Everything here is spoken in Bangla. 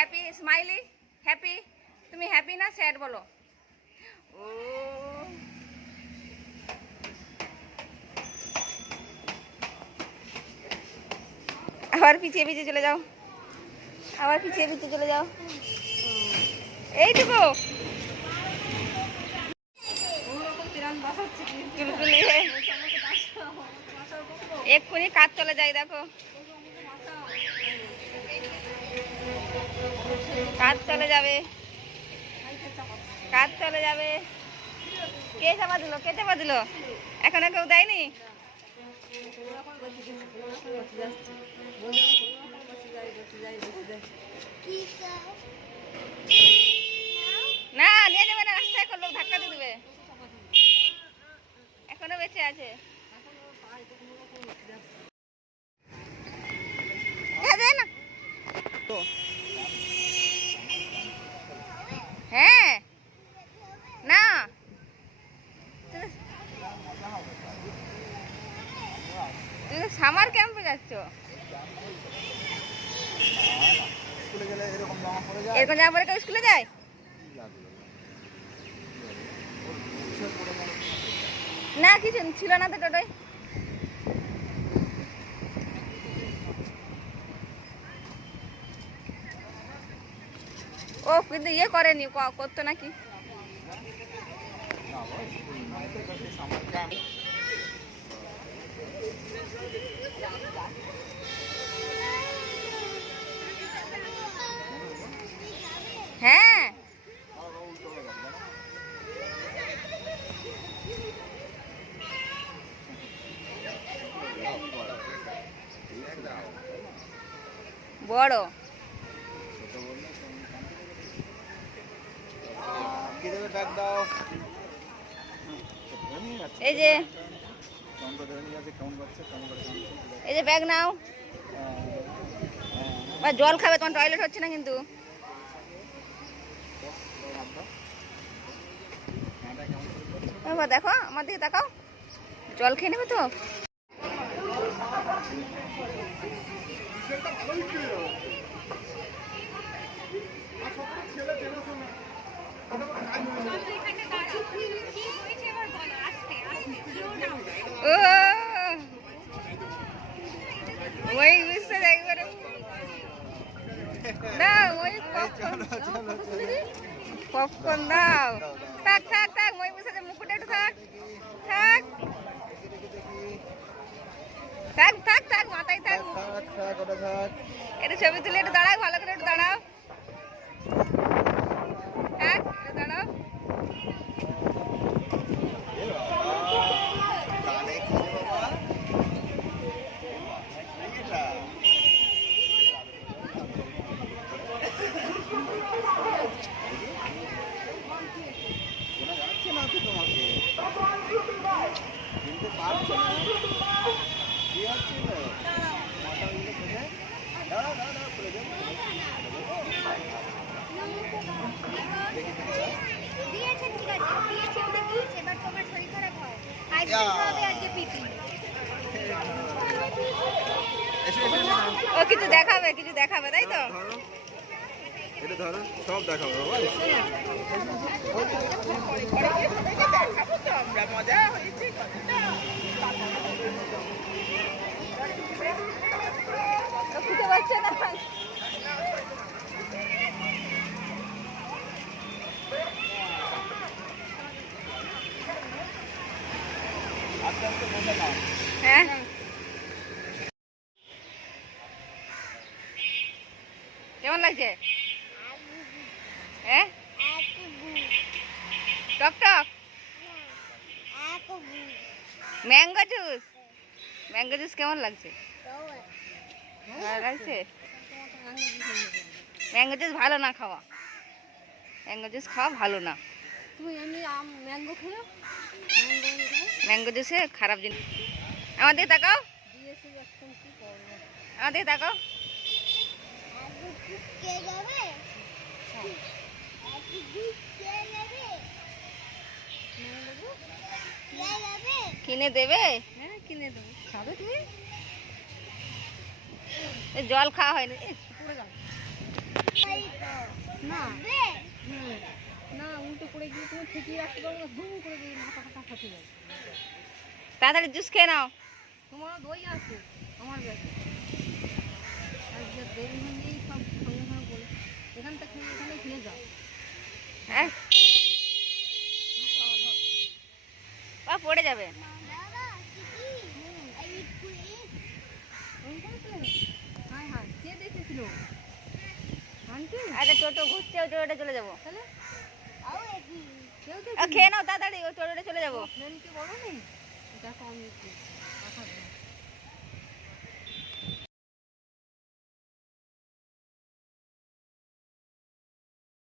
Happy smiley happy. তুমি হ্যাপি না স্যাড বলো। ও আবার পিছিয়ে পিছিয়ে চলে যাও, আবার পিছিয়ে পিছিয়ে চলে যাও। এইটুকু এক্ষুনি কাজ চলে যায়, দেখো কাজ চলে যাবে, কাজ চলে যাবে। কে চাপা দিল, কে চাপা দিল? এখনো কেউ দেয়নি। না নিয়ে যাবে না, রাস্তায় করলো ধাক্কা দিয়ে দেবে। এখনো বেঁচে আছে। হ্যাঁ না তুমি সামার ক্যাম্পে যাচ্ছ, এরকম জামা পরে কেউ স্কুলে যায়? না কিছু ছিল না তো টোটোয়। ও কিন্তু ইয়ে করেনি, করতো নাকি? হ্যাঁ বড় এই যে, এই যে ব্যাগ নাও। জল খাবে, তোমার টয়লেট হচ্ছে না কিন্তু। দেখো আমার দিকে তাকাও, জল খেয়ে নেবে তো। ওই বুঝতে একবারে না, ওই পপকর্ন দাও। থাক থাক থাক, মই বুঝতে মুকুটে একটু থাক থাক থাক থাক থাক, মাথায় থাক। একটু ছবি তুলে একটু দাঁড়াও, ভালো করে একটু দাঁড়াও। থাক একটু দাঁড়াও। ও কিছু দেখাবে, কিছু দেখাবে, তাই তো? এটা ধরো, সব দেখাবো বাবা। মজা হয়েছে। খুঁজে পাচ্ছে না। হ্যাঁ কেমন লাগছে? হ্যাঁ টক টক ম্যাঙ্গো জুস, ম্যাঙ্গো জুস কেমন লাগছে? ভালো লাগছে? ম্যাঙ্গো জুস ভালো না খাওয়া, ম্যাঙ্গো জুস খাওয়া ভালো না। তুমি এমনি ম্যাঙ্গো খেলো, ম্যাঙ্গো জুসে খারাপ জিনিস। আমাদের তাকাও, আমাদের তাকাও। কিনে দেবে? হ্যাঁ কিনে দেবো, খাবে তুমি? জল খাওয়া হয়নি। পড়ে যাও। না হুম না উল্টো পড়ে গিয়ে তুমি ঠেকিয়ে রাখতে পারবো না ধুম করে দিয়ে মাথা ফাটা ফাটে যাবে তাড়াতাড়ি জুস খেয়ে নাও। তোমারও দই আছে আমার কাছে আজকে দেরি হলেই সব সঙ্গে সঙ্গে বলে এখান থেকে এখানে খেয়ে যাও আহ, বা পড়ে যাবে। হ্যাঁ হ্যাঁ কে দেখেছিল আন্টি আরে টোটো ঘুরছে, ওই টোটোটা চলে যাবো। তাহলে কেউ খেয়ে নাও তাড়াতাড়ি, ওই টোটোটা চলে যাবো। ফ্রেন্ডকে বলো নি দেখো আমি